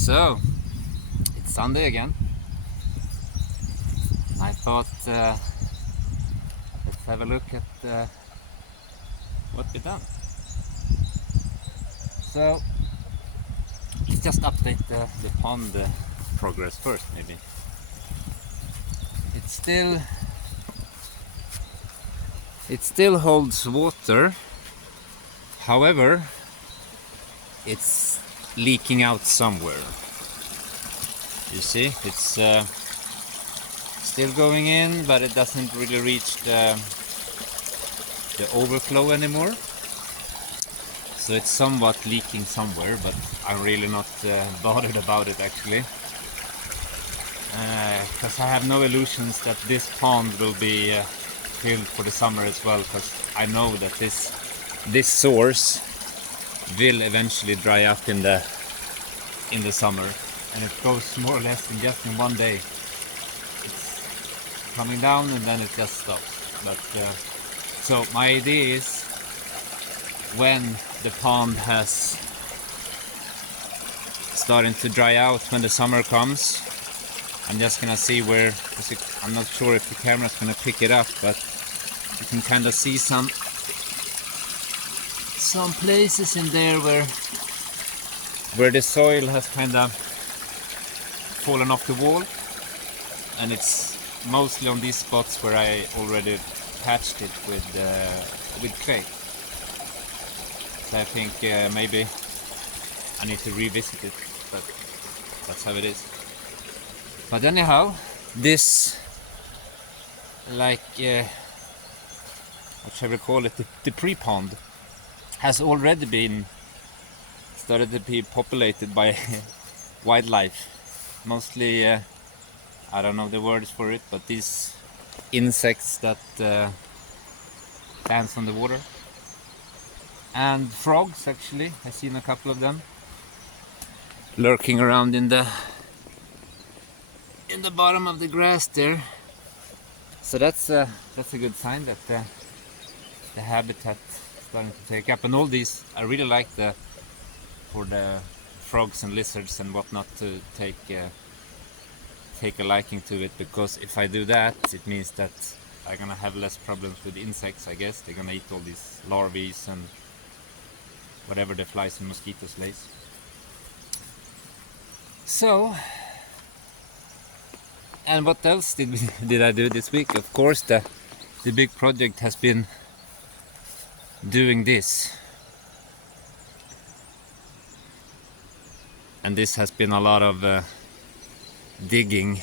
So, it's Sunday again. I thought let's have a look at what we've done. So, let's just update the pond progress first, maybe. It still holds water. However, it's leaking out somewhere. You see, it's still going in, but it doesn't really reach the overflow anymore. So it's somewhat leaking somewhere, but I'm really not bothered about it actually, because I have no illusions that this pond will be filled for the summer as well, because I know that this source will eventually dry up in the summer, and it goes more or less in just in one day. It's coming down and then it just stops. But so my idea is, when the pond has starting to dry out, when the summer comes, I'm just gonna see where, I'm not sure if the camera's gonna pick it up, but you can kind of see some places in there where the soil has kind of fallen off the wall, and it's mostly on these spots where I already patched it with clay. So I think maybe I need to revisit it, but that's how it is. But anyhow, this, like what shall we call it, the pre-pond has already been started to be populated by wildlife, mostly I don't know the words for it, but these insects that dance on the water, and frogs. Actually, I've seen a couple of them lurking around in the bottom of the grass there. So that's a good sign that the habitat is starting to take up. And all these, I really like for the frogs and lizards and whatnot to take a liking to it, because if I do that, it means that I'm gonna have less problems with insects. I guess they're gonna eat all these larvae and whatever the flies and mosquitoes lays. So, and what else did I do this week? Of course, the big project has been doing this, and this has been a lot of digging.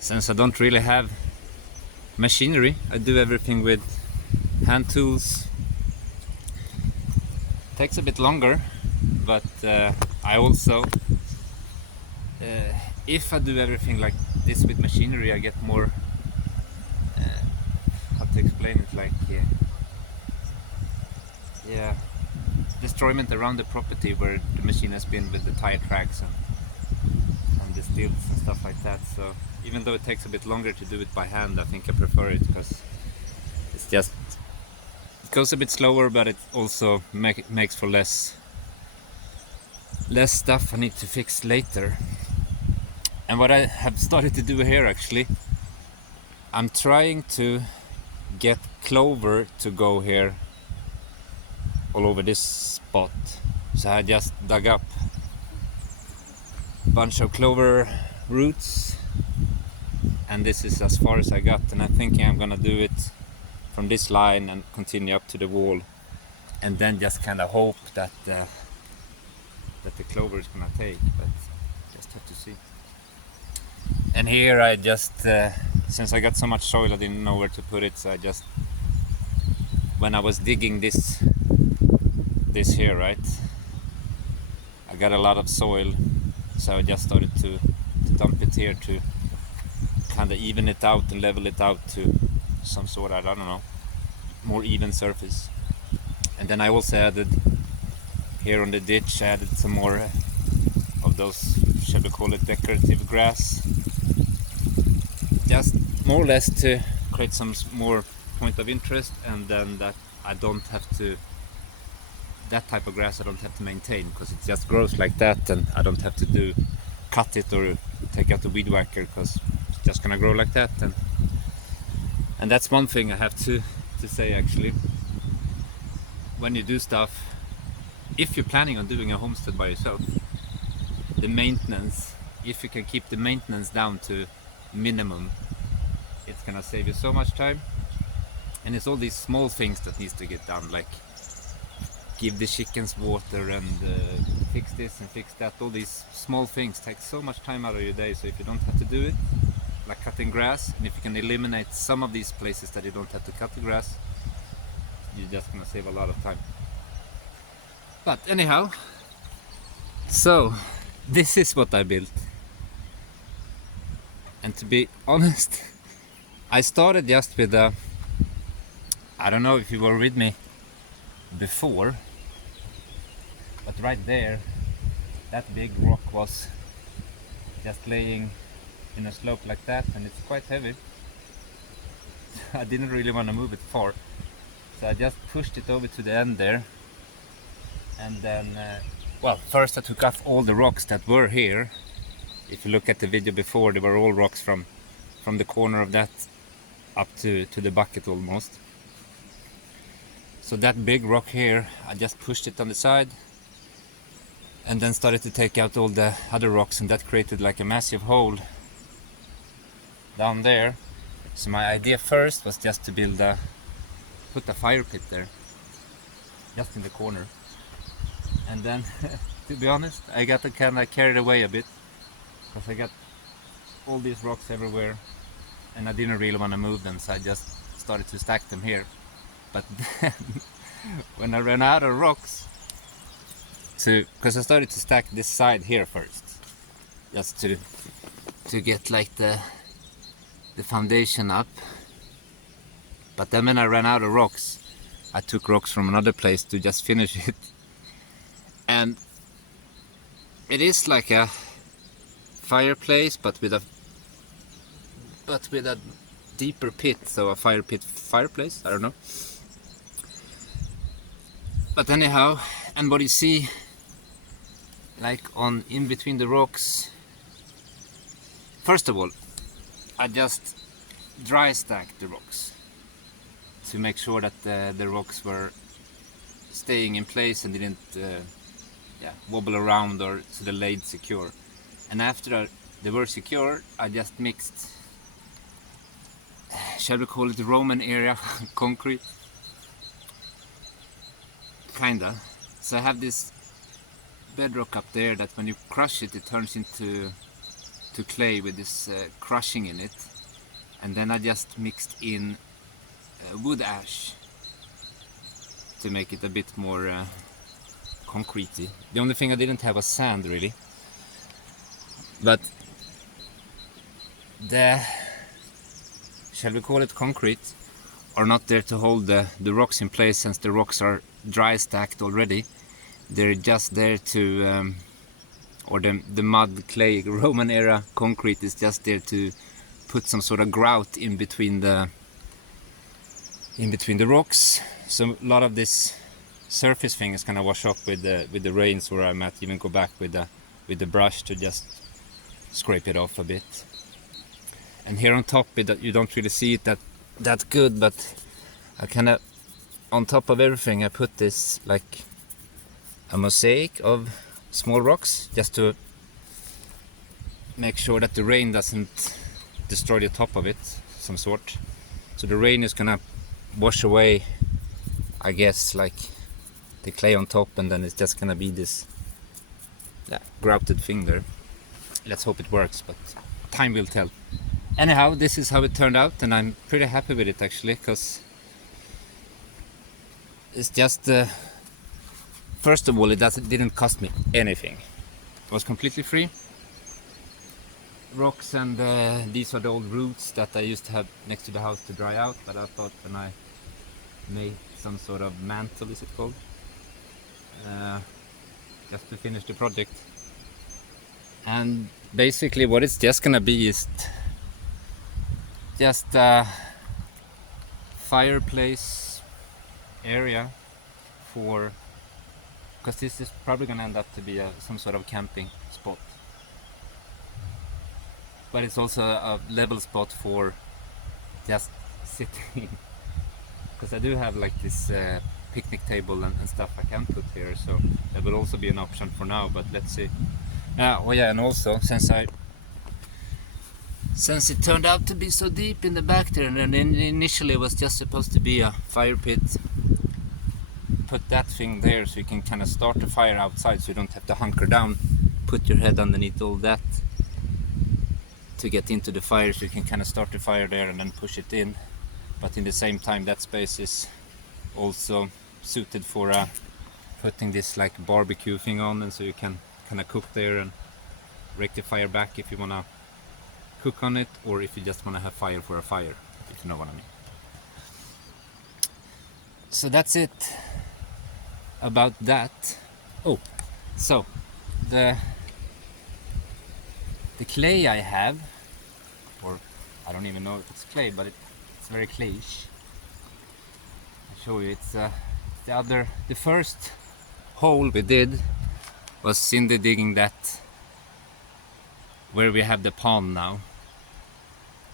Since I don't really have machinery, I do everything with hand tools. Takes a bit longer, but I also if I do everything like this with machinery, I get more how to explain it, like destroyment around the property where the machine has been, with the tire tracks and the stilts and stuff like that. So even though it takes a bit longer to do it by hand, I think I prefer it, because it's just, it goes a bit slower, but it also makes for less stuff I need to fix later. And what I have started to do here, actually, I'm trying to get clover to go here all over this spot. So I just dug up a bunch of clover roots, and this is as far as I got, and I'm thinking I'm gonna do it from this line and continue up to the wall, and then just kind of hope that the clover is gonna take, but just have to see. And here I just, since I got so much soil, I didn't know where to put it, so I just, when I was digging this here, right, I got a lot of soil, so I just started to dump it here to kind of even it out and level it out to some sort of, I don't know, more even surface. And then I also added here on the ditch, I added some more of those, shall we call it, decorative grass, just more or less to create some more point of interest, and then that I don't have to that type of grass I don't have to maintain, because it just grows like that, and I don't have to cut it or take out the weed whacker, because it's just gonna grow like that. And that's one thing I have to say actually. When you do stuff, if you're planning on doing a homestead by yourself, the maintenance, if you can keep the maintenance down to minimum, it's gonna save you so much time. And it's all these small things that needs to get done, like give the chickens water and fix this and fix that. All these small things take so much time out of your day. So if you don't have to do it, like cutting grass, and if you can eliminate some of these places that you don't have to cut the grass, you're just gonna save a lot of time. But anyhow, so this is what I built. And to be honest, I started just with I don't know if you were with me before, but right there, that big rock was just laying in a slope like that, and it's quite heavy. I didn't really want to move it far, so I just pushed it over to the end there. And then, well, first I took off all the rocks that were here. If you look at the video before, they were all rocks from the corner of that up to the bucket almost. So that big rock here, I just pushed it on the side and then started to take out all the other rocks, and that created like a massive hole down there. So my idea first was just to put a fire pit there, just in the corner. And then, to be honest, I got kind of carried away a bit, because I got all these rocks everywhere and I didn't really want to move them, so I just started to stack them here. But then, when I ran out of rocks, because I started to stack this side here first, just to get like the foundation up. But then when I ran out of rocks, I took rocks from another place to just finish it. And it is like a fireplace, but with a deeper pit, so a fireplace, I don't know. But anyhow, and what you see, like in between the rocks, first of all, I just dry stacked the rocks to make sure that the rocks were staying in place and didn't wobble around, or so they laid secure. And after they were secure, I just mixed, shall we call it Roman area concrete? Kinda. So I have this bedrock up there that when you crush it, it turns into clay with this crushing in it. And then I just mixed in wood ash to make it a bit more concretey. The only thing I didn't have was sand, really. But the, shall we call it concrete, are not there to hold the rocks in place, since the rocks are dry stacked already. They're just there to, or the mud, clay, Roman era concrete is just there to put some sort of grout in between the rocks. So a lot of this surface thing is gonna wash off with the rains, or I might even go back with the brush to just scrape it off a bit. And here on top, you don't really see it that good, but I kind of, on top of everything, I put this like a mosaic of small rocks, just to make sure that the rain doesn't destroy the top of it, some sort. So the rain is gonna wash away, I guess, like the clay on top, and then it's just gonna be this grouted thing there. Let's hope it works, but time will tell. Anyhow, this is how it turned out, and I'm pretty happy with it actually, because it's just first of all, it didn't cost me anything. It was completely free. Rocks, and these are the old roots that I used to have next to the house to dry out, but I thought when I made some sort of mantle, is it called, just to finish the project. And basically what it's just gonna be is just a fireplace area for because this is probably gonna end up to be some sort of camping spot. But it's also a level spot for just sitting, because I do have like this picnic table and stuff I can put here, so that will also be an option for now, but let's see. Oh yeah, and also since it turned out to be so deep in the back there, and initially it was just supposed to be a fire pit, put that thing there so you can kind of start the fire outside, so you don't have to hunker down, put your head underneath all that to get into the fire, so you can kind of start the fire there and then push it in. But in the same time, that space is also suited for putting this like barbecue thing on, and so you can kind of cook there and rake the fire back if you want to cook on it, or if you just want to have fire for a fire, if you know what I mean. So that's it about that. Oh, so the clay I have, or I don't even know if it's clay, but it's very clayish. I'll show you. It's the first hole we did was Cindy digging that where we have the pond now.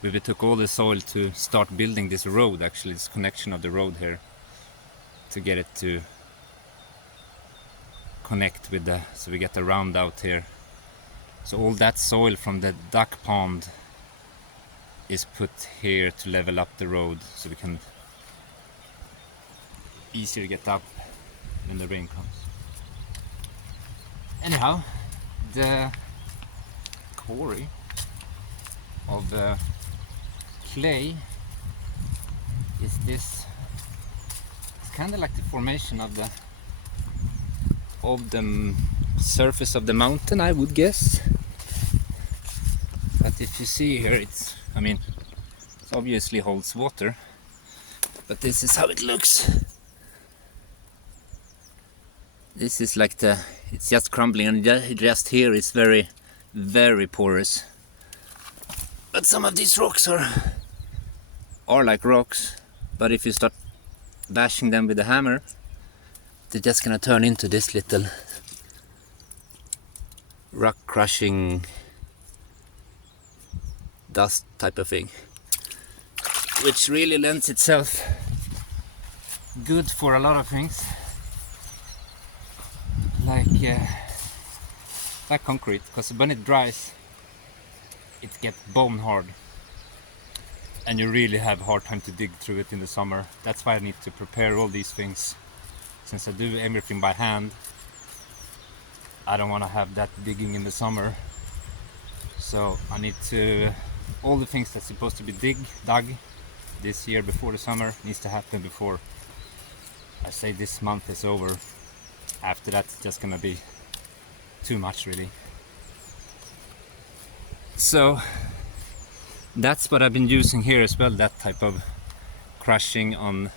We took all the soil to start building this road, actually this connection of the road here, to get it to connect with so we get a round out here. So all that soil from the duck pond is put here to level up the road, so we can easier get up when the rain comes. Anyhow, the quarry of the clay is this. It's kind of like the formation of the surface of the mountain, I would guess. But if you see here, it obviously holds water, but this is how it looks. This is like it's just crumbling, and just here it's very, very porous. But some of these rocks are like rocks, but if you start bashing them with a hammer, they're just gonna turn into this little rock crushing dust type of thing, which really lends itself good for a lot of things, like concrete, because when it dries it gets bone hard and you really have a hard time to dig through it in the summer. That's why I need to prepare all these things. Since I do everything by hand, I don't want to have that digging in the summer, so I need to, all the things that's supposed to be dug this year before the summer needs to happen before, I say, this month is over. After that it's just gonna be too much, really. So that's what I've been using here as well, that type of crushing on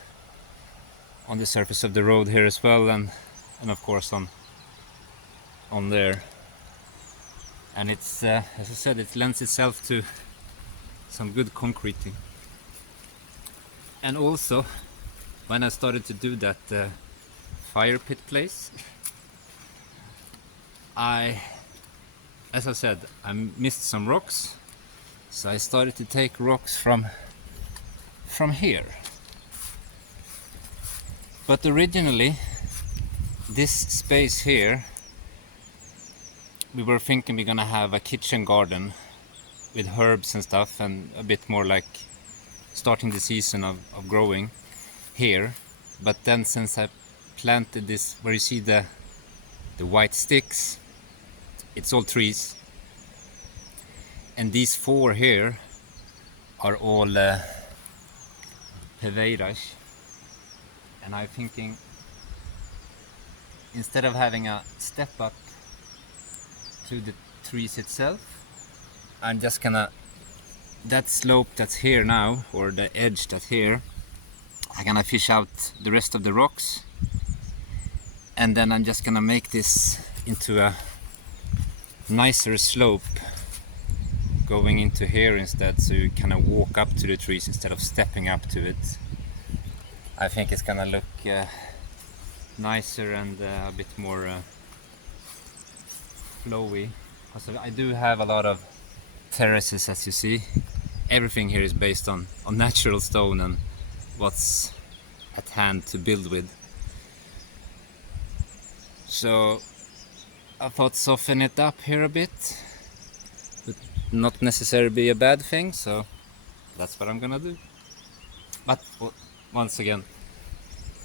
the surface of the road here as well, and of course on there. And it's as I said, it lends itself to some good concreting. And also when I started to do that fire pit place, as I said, I missed some rocks, so I started to take rocks from here. But originally this space here, we were thinking we're gonna have a kitchen garden with herbs and stuff, and a bit more like starting the season of growing here. But then since I planted this, where you see the white sticks, it's all trees, and these 4 here are all peveiras. And I'm thinking, instead of having a step up to the trees itself, I'm just gonna, that slope that's here now, or the edge that's here, I'm gonna fish out the rest of the rocks, and then I'm just gonna make this into a nicer slope going into here instead, so you kind of walk up to the trees instead of stepping up to it. I think it's gonna look nicer and a bit more flowy. Also, I do have a lot of terraces, as you see. Everything here is based on natural stone and what's at hand to build with. So I thought soften it up here a bit, but not necessarily be a bad thing, so that's what I'm gonna do. But once again,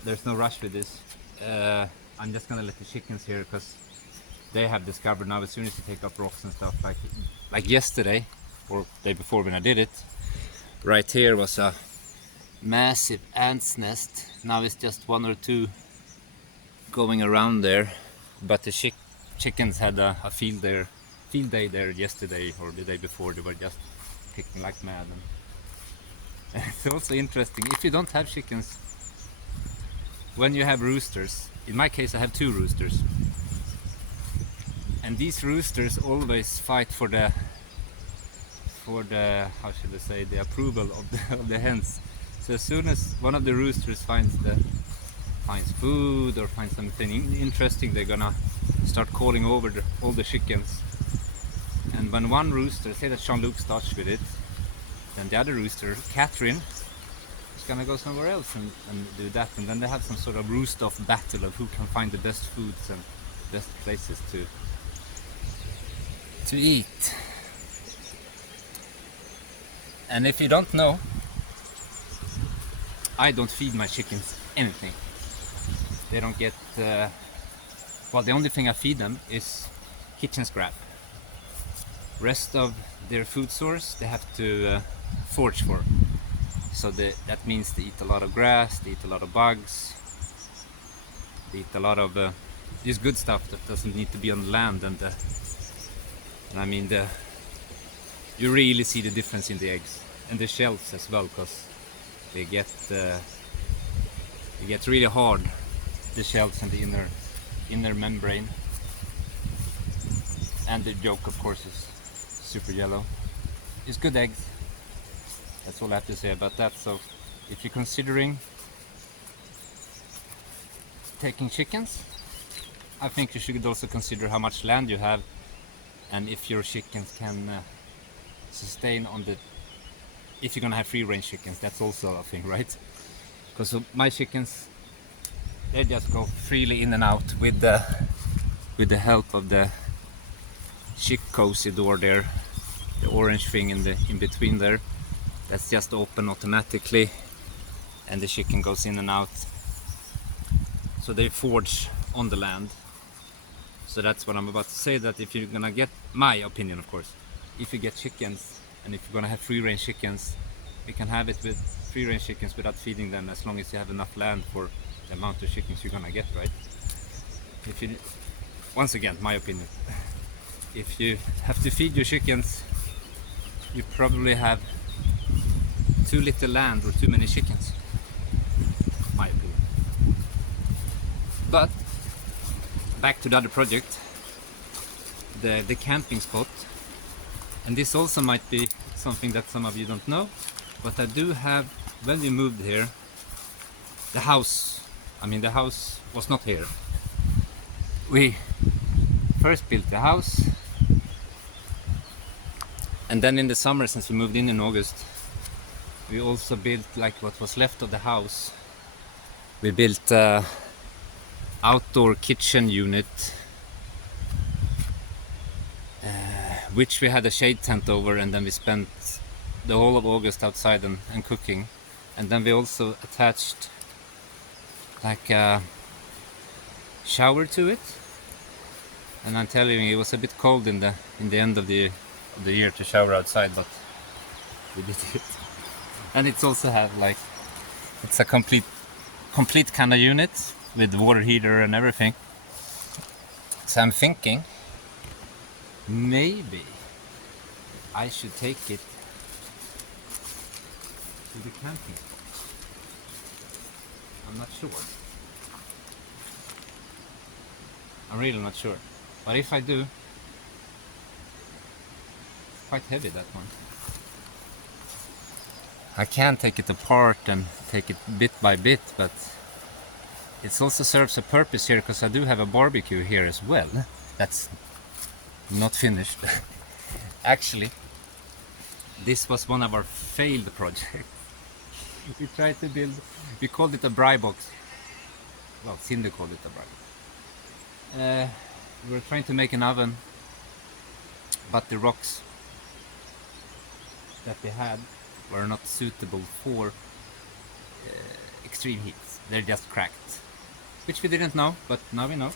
there's no rush with this. I'm just gonna let the chickens here, because they have discovered now, as soon as you take up rocks and stuff, like yesterday or day before when I did it, right here was a massive ant's nest. Now it's just one or two going around there, but the chickens had a field day there yesterday or the day before. They were just picking like mad. And it's also interesting, if you don't have chickens, when you have roosters, in my case I have 2 roosters, and these roosters always fight for the how should I say, the approval of the hens. So as soon as one of the roosters finds food or finds something interesting, they're gonna start calling over all the chickens. And when one rooster, say that Jean-Luc starts with it, then the other rooster, Catherine, is gonna go somewhere else and do that, and then they have some sort of roost-off battle of who can find the best foods and best places to eat. And if you don't know, I don't feed my chickens anything. They don't get, well, the only thing I feed them is kitchen scrap. Rest of their food source they have to forage for. So that means they eat a lot of grass, they eat a lot of bugs, they eat a lot of this good stuff that doesn't need to be on land. And I mean, you really see the difference in the eggs and the shells as well, because they get really hard, the shells and the inner membrane. And the yolk, of course, is super yellow. It's good eggs. That's all I have to say about that. So if you're considering taking chickens, I think you should also consider how much land you have, and if your chickens can sustain on the, if you're gonna have free range chickens, that's also a thing, right? Because my chickens, they just go freely in and out with the help of the chick cozy door there, the orange thing in between there. That's just open automatically, and the chicken goes in and out. So they forage on the land. So that's what I'm about to say, that if you're gonna get, my opinion of course, if you get chickens and if you're gonna have free range chickens, you can have it with free range chickens without feeding them, as long as you have enough land for the amount of chickens you're gonna get, right? If you, once again, my opinion, if you have to feed your chickens, you probably have too little land or too many chickens, my opinion. But back to the other project, the camping spot. And this also might be something that some of you don't know, but I do have, when we moved here, the house was not here. We first built the house, and then in the summer, since we moved in August, we also built, like what was left of the house, we built a outdoor kitchen unit, which we had a shade tent over, and then we spent the whole of August outside and cooking. And then we also attached like a shower to it. And I'm telling you, it was a bit cold in the end of the year to shower outside, but we did it. And it's also have like, it's a complete kind of unit with water heater and everything. So I'm thinking maybe I should take it to the camping spot. I'm not sure. I'm really not sure. But if I do, it's quite heavy, that one. I can take it apart and take it bit by bit, but it also serves a purpose here because I do have a barbecue here as well. That's not finished. Actually, this was one of our failed projects. We tried to build, we called it a braai box. Well, Cindy called it a braai box. We were trying to make an oven, but the rocks that we had were not suitable for extreme heat. They're just cracked, which we didn't know, but now we know.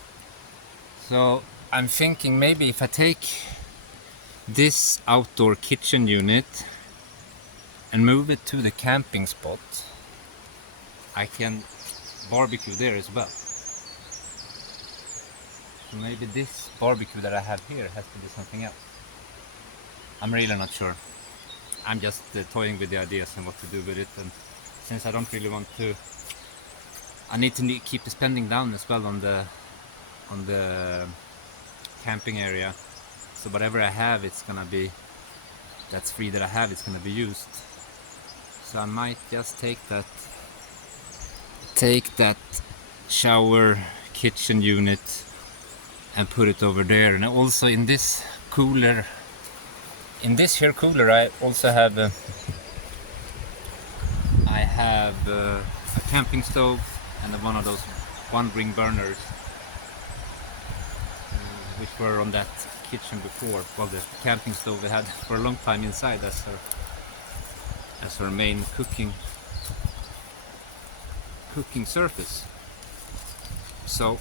So I'm thinking maybe if I take this outdoor kitchen unit and move it to the camping spot, I can barbecue there as well. So maybe this barbecue that I have here has to be something else. I'm really not sure. I'm just toying with the ideas and what to do with it, and since I don't really want to, I need to keep the spending down as well on the camping area. So whatever I have, it's gonna be, that's free that I have, it's gonna be used. So I might just take that shower kitchen unit and put it over there. And also in this cooler, I also have a camping stove and one of those one-ring burners, which were on that kitchen before. Well, the camping stove we had for a long time inside as our main cooking surface. So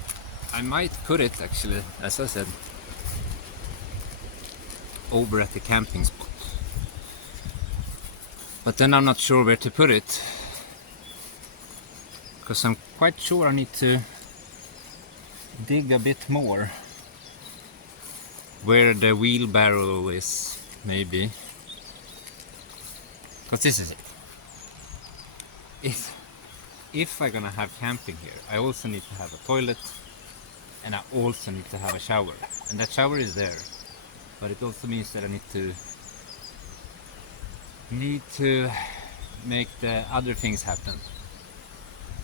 I might put it, actually, as I said, over at the camping spot. But then I'm not sure where to put it, because I'm quite sure I need to dig a bit more where the wheelbarrow is, maybe. Because this is it. If I'm gonna have camping here, I also need to have a toilet, and I also need to have a shower. And that shower is there, but it also means that I need to make the other things happen,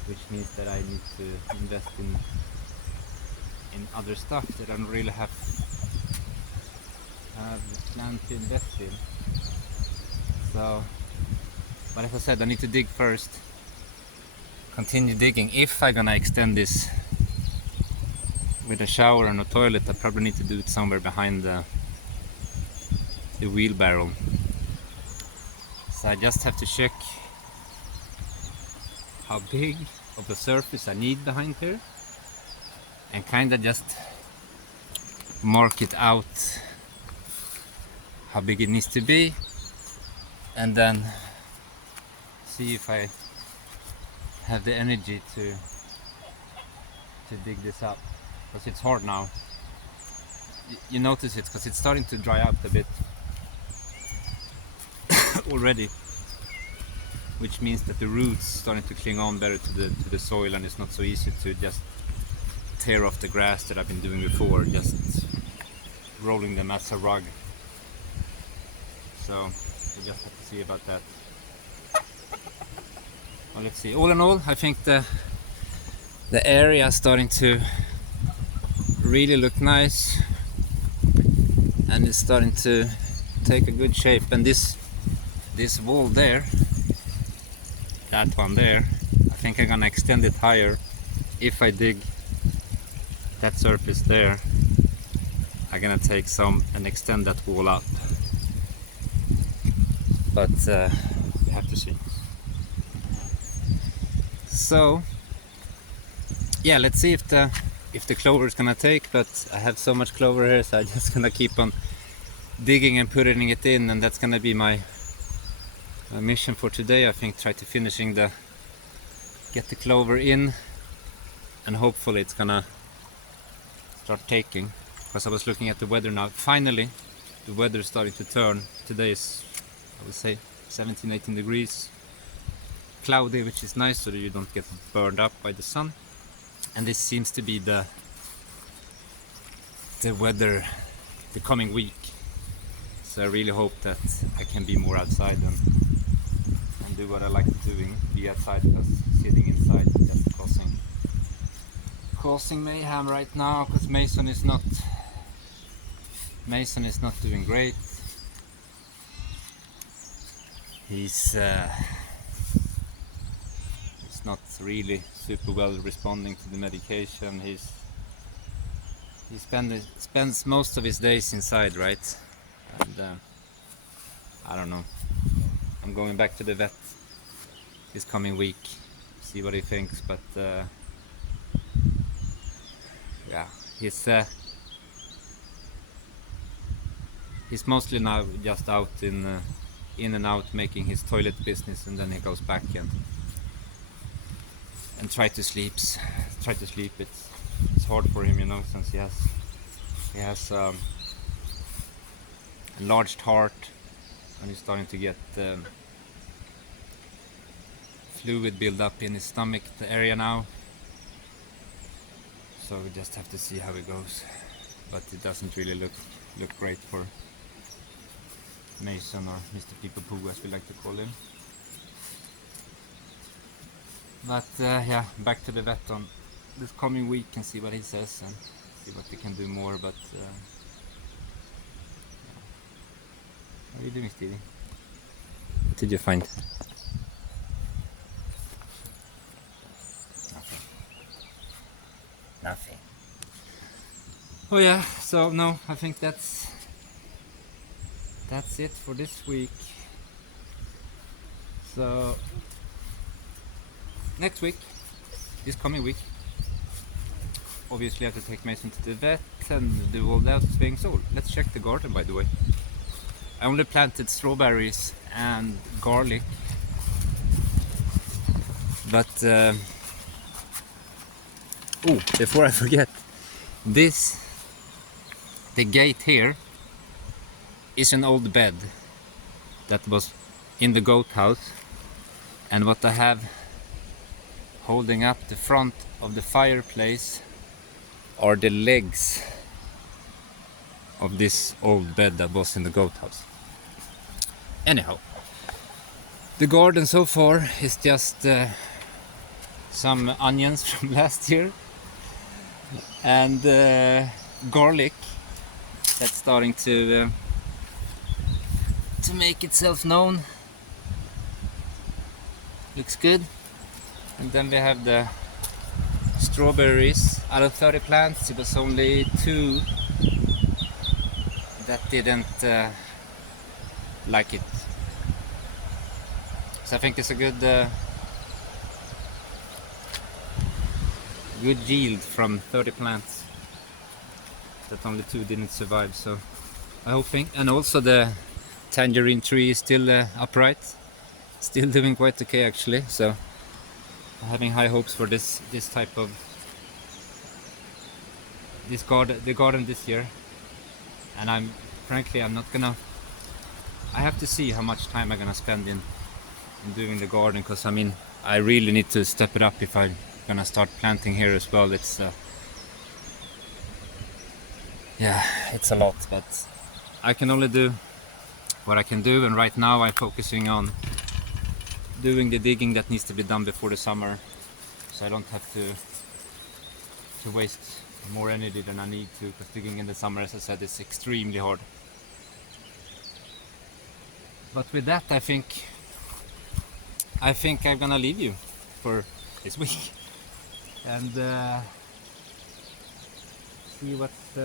which means that I need to invest in other stuff that I don't really have planned to invest in. So, but as I said, I need to dig first, continue digging. If I'm gonna extend this with a shower and a toilet, I probably need to do it somewhere behind the wheelbarrow. So I just have to check how big of the surface I need behind here, and kinda just mark it out how big it needs to be, and then see if I have the energy to dig this up, because it's hard now. You notice it because it's starting to dry out a bit already, which means that the roots starting to cling on better to the soil, and it's not so easy to just tear off the grass that I've been doing before, just rolling them as a rug. So we just have to see about that. Well, let's see. All in all, I think the area is starting to really look nice, and it's starting to take a good shape. And this wall there, that one there, I think I'm gonna extend it higher. If I dig that surface there, I'm gonna take some and extend that wall up. But we have to see. So yeah, let's see if the clover is gonna take. But I have so much clover here, so I'm just gonna keep on digging and putting it in, and that's gonna be my mission for today. I think try to get the clover in, and hopefully it's gonna start taking. Because I was looking at the weather now. Finally, the weather is starting to turn. Today is, I would say, 17-18 degrees. Cloudy, which is nice, so that you don't get burned up by the sun. And this seems to be the weather the coming week. So I really hope that I can be more outside and do what I like doing. Be outside, because sitting inside is just causing causing mayhem right now because Mason is not doing great. He's not really super well responding to the medication. He spends most of his days inside, right? And I don't know. I'm going back to the vet this coming week, see what he thinks. But yeah, he's mostly now just out in and out making his toilet business, and then he goes back and try to sleep. It's hard for him, you know, since he has a enlarged heart, and he's starting to get fluid build up in his stomach area now. So we just have to see how it goes. But it doesn't really look great for Mason, or Mr. People Poo as we like to call him. But yeah, back to the vet on this coming week and see what he says and see what we can do more. But yeah. How are you doing, Stevie? What did you find? Nothing. Oh yeah, so no, I think that's it for this week. So next week, this coming week, obviously I have to take Mason to the vet and do all those things. So let's check the garden, by the way. I only planted strawberries and garlic, but oh, before I forget, the gate here is an old bed that was in the goat house, and what I have holding up the front of the fireplace are the legs of this old bed that was in the goat house. Anyhow, the garden so far is just some onions from last year and garlic that's starting to make itself known. Looks good. And then we have the strawberries. Out of 30 plants, it was only 2 that didn't like it. So I think it's a good yield from 30 plants. That only 2 didn't survive. So I'm hoping, and also the tangerine tree is still upright, still doing quite okay actually. So I'm having high hopes for this type of the garden this year. And I'm not gonna. I have to see how much time I'm gonna spend in doing the garden, because I mean I really need to step it up if I'm gonna start planting here as well. It's yeah, it's a lot, but I can only do what I can do, and right now I'm focusing on doing the digging that needs to be done before the summer, so I don't have to waste more energy than I need to, because digging in the summer, as I said, is extremely hard. But with that, I think I'm gonna leave you for this week and see what's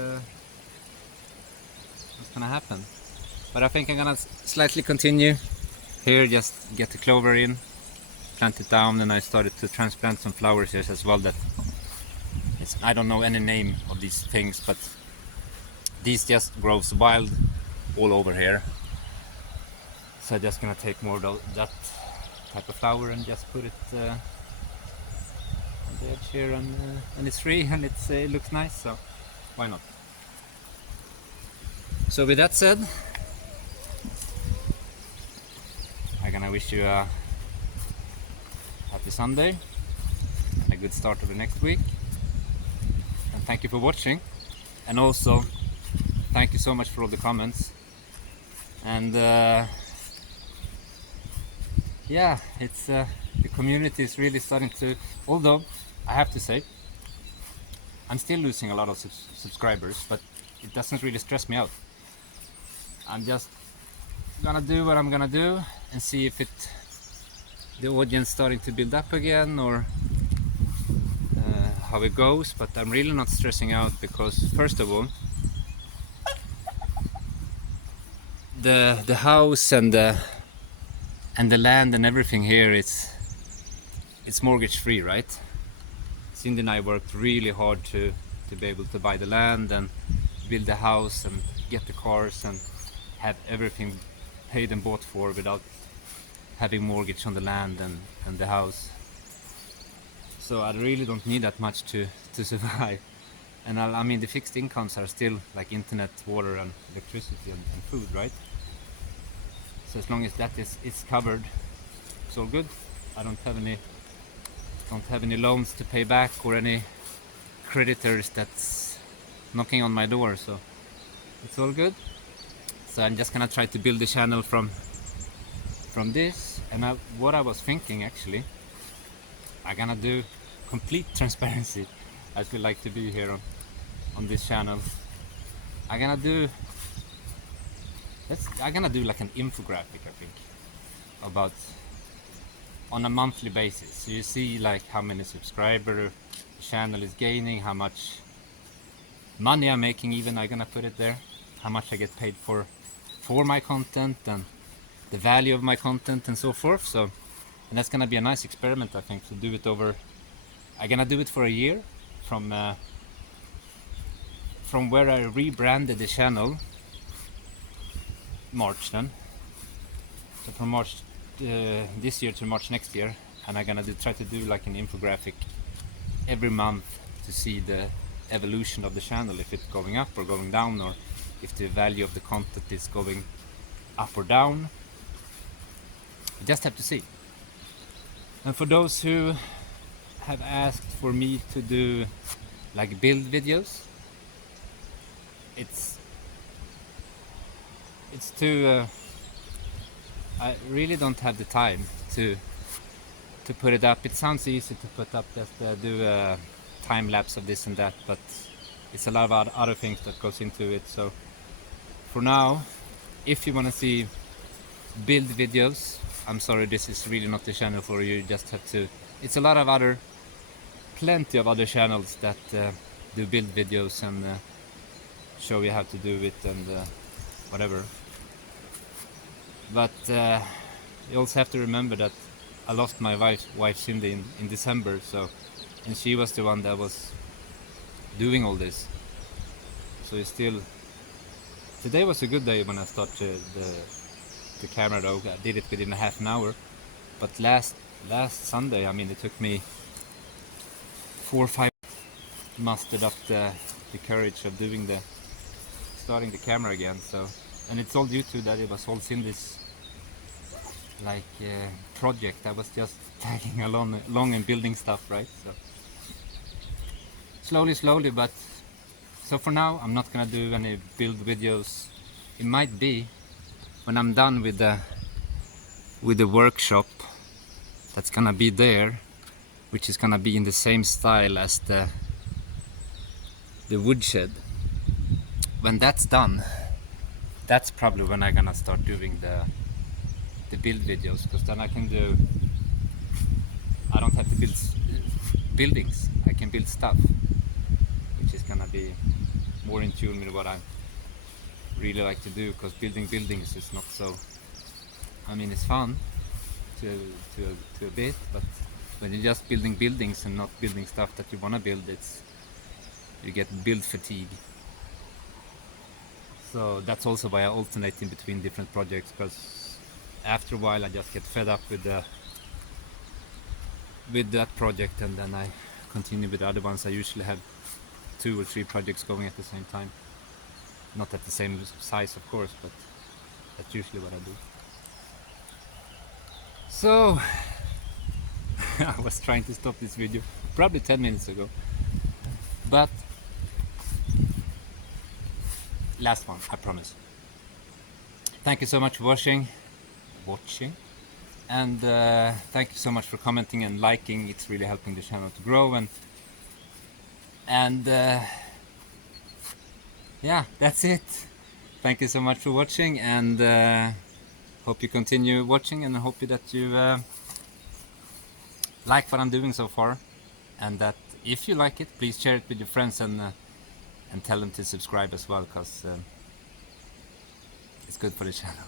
gonna happen. But I think I'm gonna slightly continue here, just get the clover in, plant it down, and I started to transplant some flowers here as well. I don't know any name of these things, but these just grows wild all over here. So I'm just gonna take more of that type of flower and just put it on the edge here, and it's free and it looks nice, so why not? So with that said, I'm gonna wish you a happy Sunday and a good start of the next week. And thank you for watching, and also thank you so much for all the comments. And yeah, it's the community is really starting to, although I have to say I'm still losing a lot of subscribers, but it doesn't really stress me out. I'm just gonna do what I'm gonna do and see if the audience starting to build up again, or how it goes. But I'm really not stressing out, because first of all, the house and the land and everything here, it's mortgage free, right? Cindy and I worked really hard to be able to buy the land and build the house and get the cars and have everything paid and bought for without having mortgage on the land and the house. So I really don't need that much to survive. And I mean, the fixed incomes are still like internet, water and electricity and food, right? So as long as that is covered, it's all good. I don't have any loans to pay back or any creditors that's knocking on my door, so it's all good. So I'm just gonna try to build the channel from this. And what I was thinking, actually, I'm gonna do complete transparency. I feel like to be here on this channel. I'm gonna do like an infographic, I think, about on a monthly basis. So you see like how many subscribers the channel is gaining, how much money I'm making, even I'm gonna put it there, how much I get paid for my content and the value of my content and so forth. So, and that's gonna be a nice experiment, I think, to do it over. I'm gonna do it for a year from where I rebranded the channel, March then. So from March this year to March next year, and I'm gonna try to do like an infographic every month to see the evolution of the channel, if it's going up or going down, or if the value of the content is going up or down. I just have to see. And for those who have asked for me to do like build videos, it's too I really don't have the time to put it up. It sounds easy to put up, just do a time lapse of this and that, but it's a lot of other things that goes into it. So for now, if you want to see build videos, I'm sorry, this is really not the channel for you. You just have to. It's a lot of plenty of other channels that do build videos and show you how to do it and whatever. But you also have to remember that I lost my wife Cindy in December, so, and she was the one that was doing all this. So it's still, today was a good day when I started the camera though. I did it within a half an hour. But last Sunday, I mean, it took me 4 or 5 mustered up the courage of starting the camera again. So, and it's all due to that it was all Cindy's like project. I was just tagging along and building stuff, right? So slowly, but so for now I'm not gonna do any build videos. It might be when I'm done with the workshop that's gonna be there, which is gonna be in the same style as the woodshed. When that's done, that's probably when I'm gonna start doing the build videos, because then I don't have to build buildings, I can build stuff, which is gonna be more in tune with what I really like to do, because building buildings is not so, I mean, it's fun to a bit, but when you're just building buildings and not building stuff that you want to build, you get build fatigue. So that's also why I alternate in between different projects, because after a while I just get fed up with that project, and then I continue with the other ones. I usually have 2 or 3 projects going at the same time. Not at the same size, of course, but that's usually what I do. So I was trying to stop this video probably 10 minutes ago, but last one, I promise. Thank you so much for watching, and thank you so much for commenting and liking. It's really helping the channel to grow, and And yeah, that's it. Thank you so much for watching, and hope you continue watching, and I hope that you like what I'm doing so far, and that if you like it, please share it with your friends, and tell them to subscribe as well, because it's good for the channel.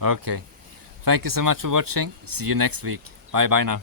Okay, thank you so much for watching. See you next week. Bye bye now.